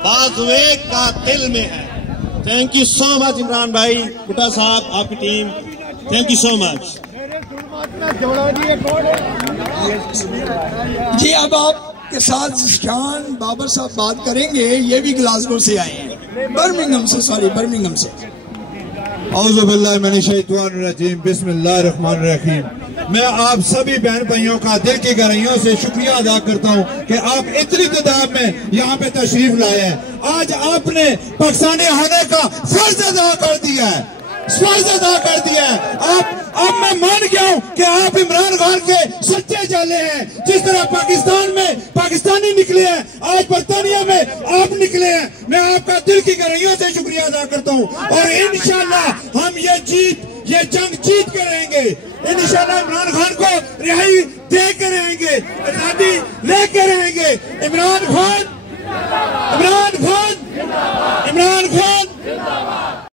बाजुए का दिल में है। Thank you so much Imran भाई, भुट्टा साहब, आपकी team, thank you so much. जी अब आपके साथ शान बाबर साहब बात करेंगे। ये भी ग्लासगो से आए हैं, बर्मिंघम से। औज़ु बिल्लाहि मिनश शैतानिर रजीम, बिस्मिल्लाहिर्रहमानिर्रहीम। मैं आप सभी बहन भाइयों का दिल की गहराइयों से शुक्रिया अदा करता हूँ कि आप इतनी तादाद में यहाँ पे तशरीफ लाए हैं। आज आपने पाकिस्तानी होने का फर्ज अदा कर दिया है, अब मैं मान गया हूँ कि आप इमरान खान के सच्चे जाले हैं। जिस तरह पाकिस्तान में पाकिस्तानी निकले हैं, आज बर्तानिया में आप निकले हैं। मैं आपका दिल की गहराइयों से शुक्रिया अदा करता हूँ और इंशाल्लाह हम ये जंग जीत कर रहेंगे। इंशाल्लाह इमरान खान को रिहाई दे कर रहेंगे, आजादी लेकर रहेंगे। इमरान खान